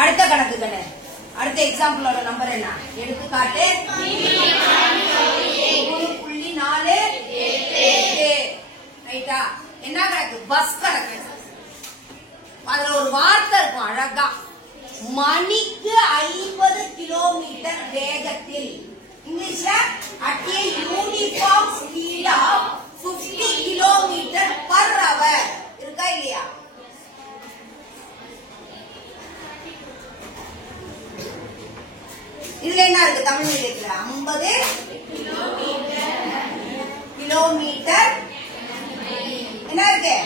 அடுத்த கணக்கு கண்ணு, அடுத்த எக்ஸாம்பிளோட நம்பர் என்ன? எடுத்துக்காட்டு 3.4 ரைட்டா? என்ன கணக்கு? பஸ் கணக்கு. அதுல ஒரு வார்த்தை இருக்கும் அழகா, மணிக்கு 50 கிலோமீட்டர் வேகத்தில். இங்கிலீஷ்ல at a uniform speed of 50 kilometer per hour இருக்கா இல்லையா? இதுல என்ன இருக்கு தமிழ் மீடியத்துல? 50 கிலோமீட்டர் என்ன இருக்கு?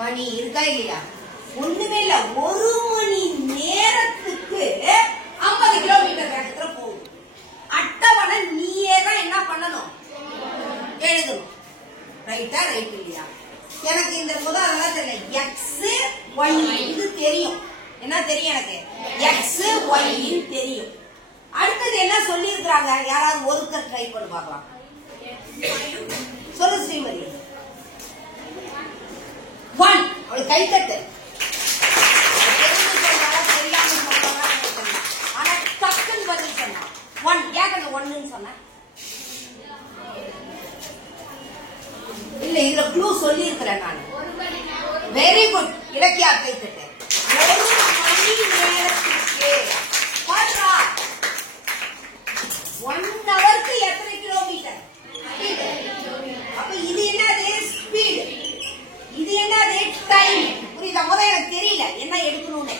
மணி இருக்கா இல்லையா? ஒண்ணுமே இல்ல, ஒரு மணி நேரத்துக்கு 50 கிலோமீட்டர் வேகத்துல போகுது. அட்டவணை நீயே தான் என்ன பண்ணணும்? எழுதணும். ரைட்டா? ரைட் இல்லையா? எனக்கு இந்த முதல் அதெல்லாம் தெரியல. எக்ஸ் ஒய் இது தெரியும். என்ன தெரியும்? எனக்கு எக்ஸ் ஒய் தெரியும். அடுத்தது என்ன சொல்லி இருக்கிறாங்க? யாராவது ஒருத்தர் ட்ரை பண்ணி பார்க்கலாம். சொல்லு ஸ்ரீமதி. 1 அவள் கை தட்டு. ஆனா டக்குன்னு பதில் சொன்னா 1. ஏன் 1 சொன்ன? இல்ல, இதுல க்ளூ சொல்லி இருக்கிறேன் நான். வெரி குட் இலக்கியா, கை தட்டு. 1 மணி நேரத்துக்கு 1 ஹவருக்கு எத்தனை கிலோமீட்டர்? அப்ப இது என்னது? ஸ்பீடு. இது என்னது? டைம். புரியுதா? முதல்ல எனக்கு தெரியல என்ன எடுக்கணும்னு.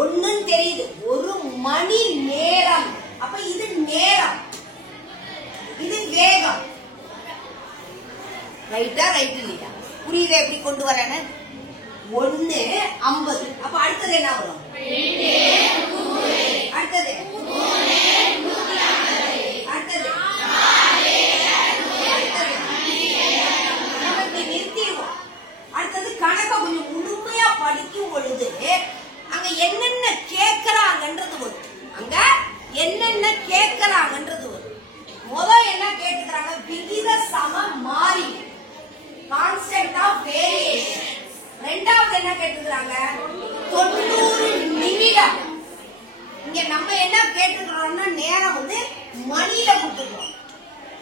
ஒண்ணுன்னு தெரியுது, 1 மணி நேரம். அப்ப இது நேரம், இது வேகம். ரைட்டா? ரைட் இல்லையா? புரியுதா எப்படி கொண்டு வரேன்னு? 1 50. அப்ப அடுத்தது என்ன வரும்? அடுத்தது நிறுத்திடுவோம். அடுத்தது கணக்க கொஞ்சம் முழுமையா படிக்கும் பொழுது அங்க என்னென்ன கேட்கறாங்கன்றது வரும். அங்க என்னென்ன கேட்கறாங்கன்றது வரும். முதல் என்ன கேட்டுக்கிறாங்க? விகித சம மாறி, கான்ஸ்டன்ட் ஆஃப் வேரியேஷன். ரெண்டாவது என்ன கேட்டுக்கிறாங்க? 90 நிமிடம். இங்க நம்ம என்ன கேட்டுக்கிறோம்னா நேரம் வந்து மணியில கொடுத்துக்கிறோம்.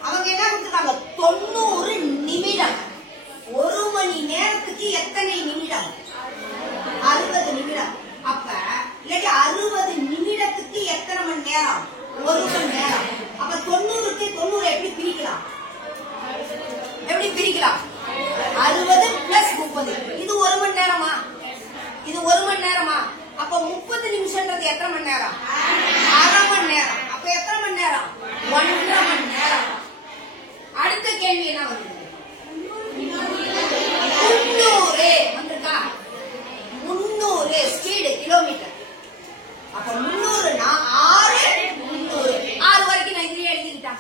அவங்க என்ன கொடுத்துருக்காங்க? 90 நிமிடம். 1 மணி நேரத்துக்கு எத்தனை நிமிடம்? 60 நிமிடம். அப்ப இல்லாட்டி 60 நிமிடத்துக்கு எத்தனை மணி நேரம்? 1 மணி நேரம். அப்ப 90க்கு 90 எப்படி பிரிக்கலாம்? எப்படி பிரிக்கலாம்? 60 பிளஸ் 30. இது 1 மணி நேரமா? இது 1 மணி நேரமா? அப்ப 30 நிமிஷம்ன்றது எத்தனை மணி நேரம்? அரை மணி நேரம். அப்ப எத்தனை மணி நேரம்? 1.5 மணி நேரம். அடுத்த கேள்வி என்ன வருது? 300 வந்திருக்கா? 300 ஸ்பீடு கிலோமீட்டர். அப்ப 300னா 6 வரைக்கும் நான் இதுலயே எழுதிக்கிட்டா?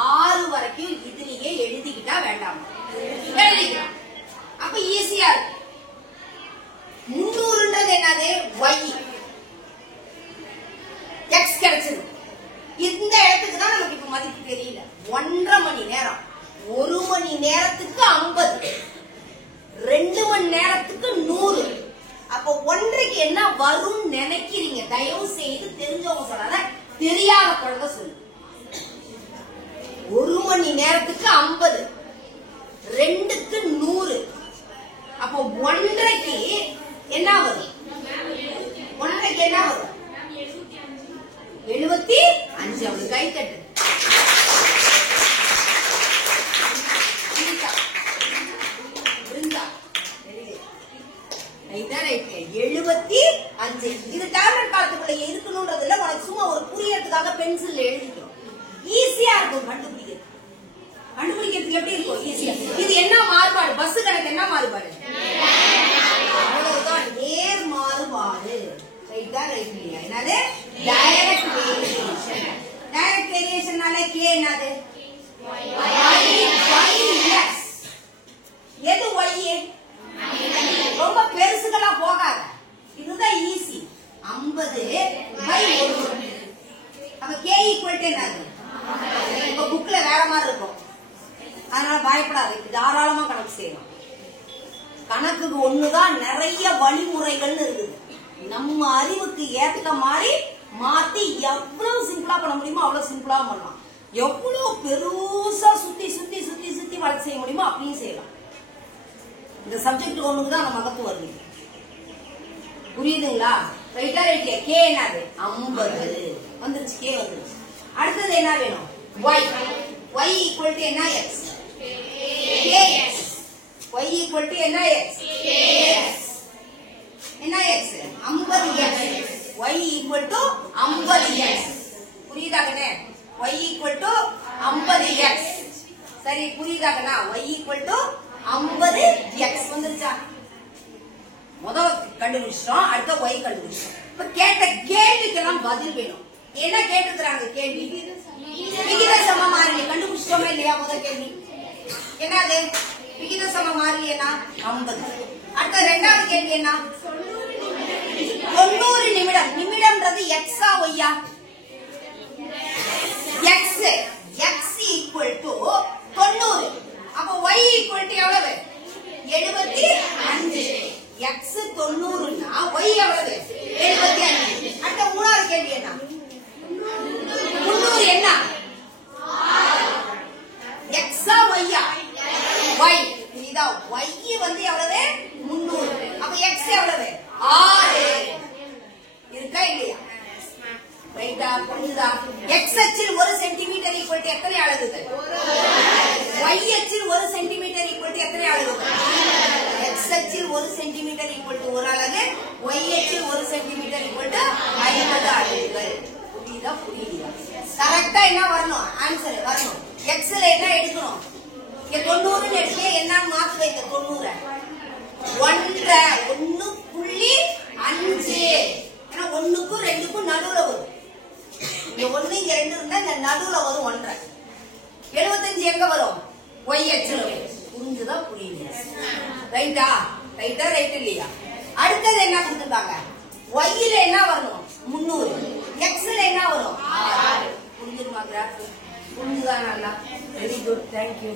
6 வரைக்கும் இதுலயே எழுதிக்கிட்டா வேண்டாம்? எழுதிக்கலாம். அப்ப ஈஸியா இருக்கு. 300ன்றது என்னது? ஒய். எக்ஸ் கிடைச்சது. இந்த இடத்துக்கு தான் நமக்கு இப்ப மதிப்பு தெரியல. 1.5 மணி நேரம். 1 மணி நேரத்துக்கு 50, 2 மணி நேரத்துக்கு 100. அப்ப 1க்கு என்ன வரும் நினைக்கிறீங்க? தயவு செய்து தெரிஞ்சவங்க சொல்லாத, தெரியாத குழந்தை சொல்லு. 1 மணி நேரத்துக்கு 50, 2க்கு 100. அப்ப 1.5க்கு என்ன வரும்? 1.5க்கு என்ன வரும்? 75. அவளுக்கு கை தட்டு. ரைட்டா? ரைட். 75. இது டேப்லெட் காலத்துக்குள்ள இருக்கணும்ன்றதுல உனக்கு சும்மா ஒரு புரியறதுக்காக பென்சில் எழுதிக்கிறோம். ஈஸியா இருக்கும் கண்டுபிடிக்கிறது. கண்டுபிடிக்கிறதுக்கு எப்படி இருக்கும்? ஈஸியா. இது என்ன மாறுபாடு? பஸ் கணக்கு என்ன மாறுபாடு? அவ்வளவுதான், நேர் மாறுபாடு. ரைட்டா? ரைட் இல்லையா? என்னது? Direct variation. டைரக்ட் வேரியேஷன்னால கே என்னது? எது ஒய்? ரொம்ப பெருசுகளா போகாத, இதுதான் ஈஸி. 50/1. அப்ப கே ஈக்குவல் டு என்னது? இப்ப புக்ல வேற மாதிரி இருக்கும், அதனால பயப்படாது. தாராளமா கணக்கு செய்யலாம். கணக்குக்கு ஒண்ணுதான், நிறைய வழிமுறைகள் இருக்குது. நம்ம அறிவுக்கு ஏத்த மாதிரி மாத்தி எவ்வளவு சிம்பிளா பண்ண முடியுமோ அவ்வளவு சிம்பிளா பண்ணலாம். எவ்வளவு பெருசா சுத்தி சுத்தி சுத்தி சுத்தி வளர்ச்சி செய்ய முடியுமோ அப்படியும் செய்யலாம். இந்த சப்ஜெக்ட் ஒண்ணுக்கு தான் நம்ம மகத்துவம் வருது. புரியுதுங்களா? ரைட்டா ரைட்டியா? கே என்னது 50 வந்துருச்சு. கே வந்துருச்சு. அடுத்தது என்ன வேணும்? y. y equal to என்ன x? kx. y equal to என்ன x? kx. என்ன x? 50x. y equal to 50x. புரியுதா கண்ணே? y equal to 50x. சரி புரியுதா கண்ணா? y equal to 50x வந்துருச்சா? முதல் கண்டுபிடிச்சோம், அடுத்த y கண்டுபிடிச்சோம். இப்ப கேட்ட கேள்விக்கெல்லாம் பதில் வேணும். என்ன கேட்டுக்கிறாங்க கேள்வி? விகித சம மாறிலி கண்டுபிடிச்சோமே இல்லையா? முதல் கேள்வி என்னது? விகித சம மாறிலி என்ன? 50. அடுத்த ரெண்டாவது கேள்வி என்ன? 90 நிமிடம். நிமிடம்ன்றது எக்ஸா ஒய்யா? எக்ஸ். X equal to 90. அப்ப y ஈக்குவல் டு எவ்வளவு? 75. எக்ஸ் 90னா y எவ்வளவு? 75. அடுத்த மூணாவது கேள்வி என்ன? 300 என்ன? எக்ஸா ஒய்யா? y. இதா y வந்து எவ்வளவு? 300. அப்ப x எவ்வளவு? 6. இருக்கா இல்லையா? ரைட்டா? புரியுதா? x அச்சில் 1 சென்டிமீட்டர் ஈக்குவல் டு எத்தனை அலகுகள்? y அச்சில் 1 சென்டிமீட்டர் ஈக்குவல் டு எத்தனை அலகுகள்? x அச்சில் 1 சென்டிமீட்டர் ஈக்குவல் டு 1 அலகு, y அச்சில் 1 சென்டிமீட்டர் ஈக்குவல் டு 50 அலகுகள். புரியுதா? புரியுதா? கரெக்டா என்ன வரணும்? ஆன்சர் வரணும். x ல என்ன எடுக்கணும்? இங்க 90 ன்னு எடுத்து என்னன்னு மாத்து வைங்க. 90 1.5. ஏன்னா 1க்கும் 2க்கும் நடுவுல வரும். இங்க 1 இங்க 2 இருந்தா இந்த நடுவுல வரும் 1.5. 75 எங்க வரும்? y அச்சுல வரும். புரிஞ்சுதா? புரியுது. ரைட்டா? ரைட்டா ரைட் இல்லையா? அடுத்தது என்ன கொடுத்துருக்காங்க? y ல என்ன வரணும்? 300. x ல என்ன வரும்? 6. புரிஞ்சுதுமா? கிராஃப் புரிஞ்சுதா? நல்லா. Very good. தேங்க்யூ.